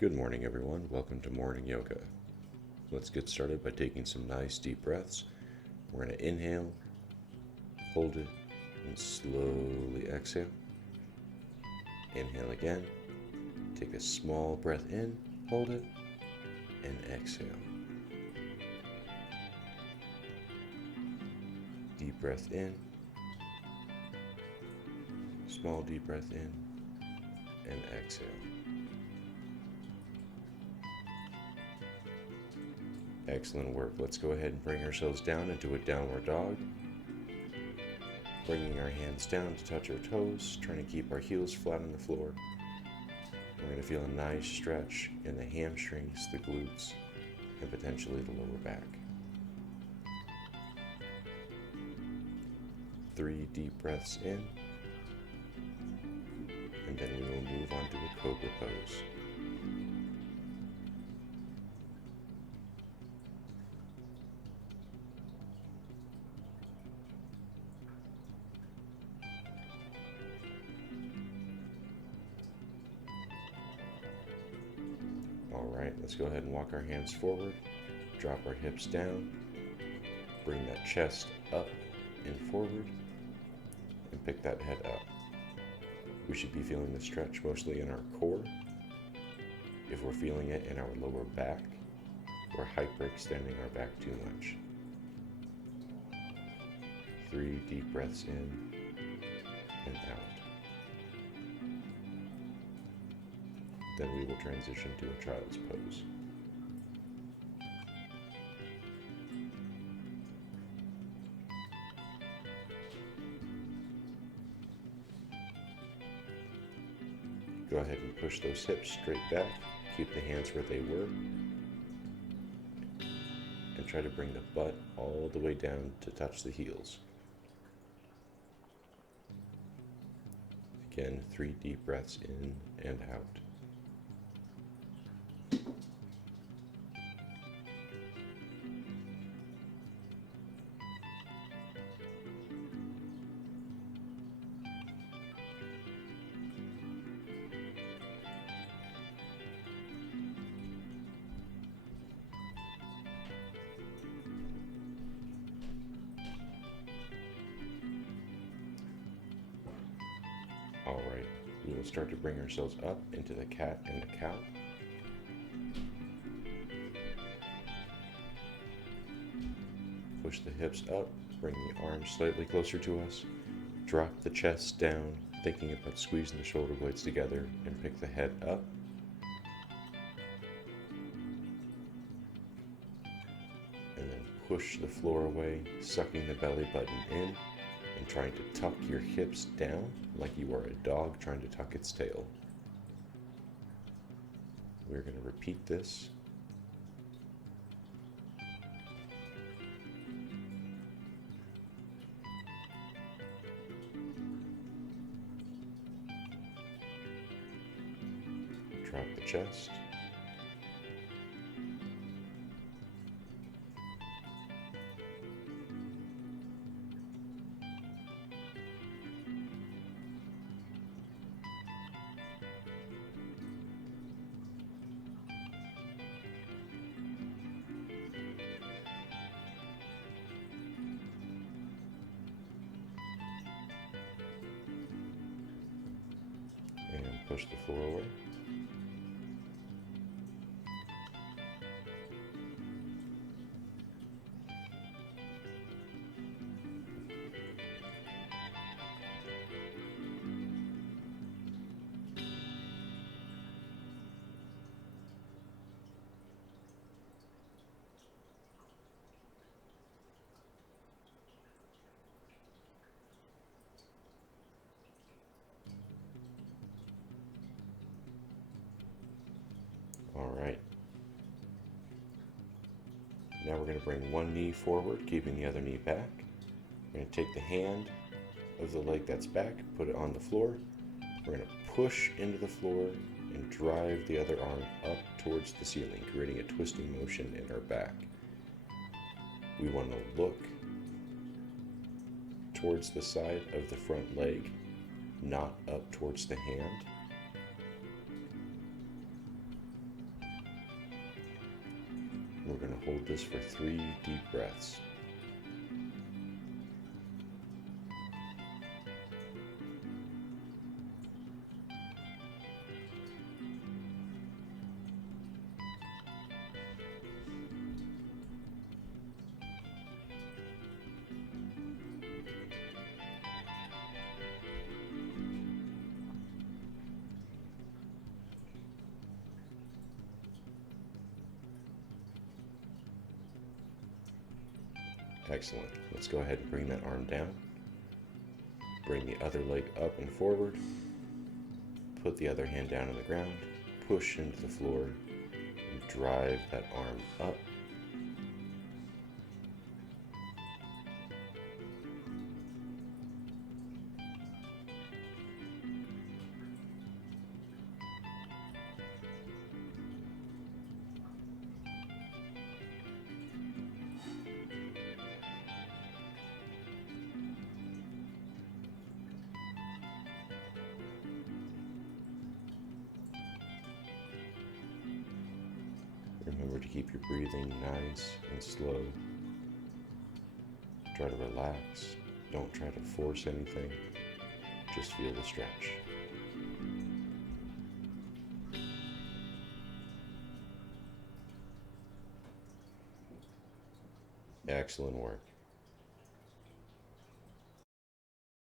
Good morning, everyone. Welcome to morning yoga. Let's get started by taking some nice deep breaths. We're going to inhale, hold it, and slowly exhale. Inhale again. Take a small breath in, hold it, and exhale. Deep breath in, small deep breath in, and exhale. Excellent work. Let's go ahead and bring ourselves down into a downward dog. Bringing our hands down to touch our toes, trying to keep our heels flat on the floor. We're going to feel a nice stretch in the hamstrings, the glutes, and potentially the lower back. 3 deep breaths in, and then we will move on to a cobra pose. Alright, let's go ahead and walk our hands forward, drop our hips down, bring that chest up and forward, and pick that head up. We should be feeling the stretch mostly in our core. If we're feeling it in our lower back, we're hyperextending our back too much. 3 deep breaths in and out. Then we will transition to a child's pose. Go ahead and push those hips straight back. Keep the hands where they were. And try to bring the butt all the way down to touch the heels. Again, 3 deep breaths in and out. Alright, we will start to bring ourselves up into the cat and the cow. Push the hips up, bring the arms slightly closer to us. Drop the chest down, thinking about squeezing the shoulder blades together, and pick the head up. And then push the floor away, sucking the belly button in, and trying to tuck your hips down like you are a dog trying to tuck its tail. We're going to repeat this. Drop the chest. And push the floor away. Alright. Now we're going to bring one knee forward, keeping the other knee back. We're going to take the hand of the leg that's back, put it on the floor. We're going to push into the floor and drive the other arm up towards the ceiling, creating a twisting motion in our back. We want to look towards the side of the front leg, not up towards the hand. We're going to hold this for 3 deep breaths. Excellent. Let's go ahead and bring that arm down. Bring the other leg up and forward. Put the other hand down on the ground. Push into the floor and drive that arm up. Remember to keep your breathing nice and slow. Try to relax. Don't try to force anything. Just feel the stretch. Excellent work.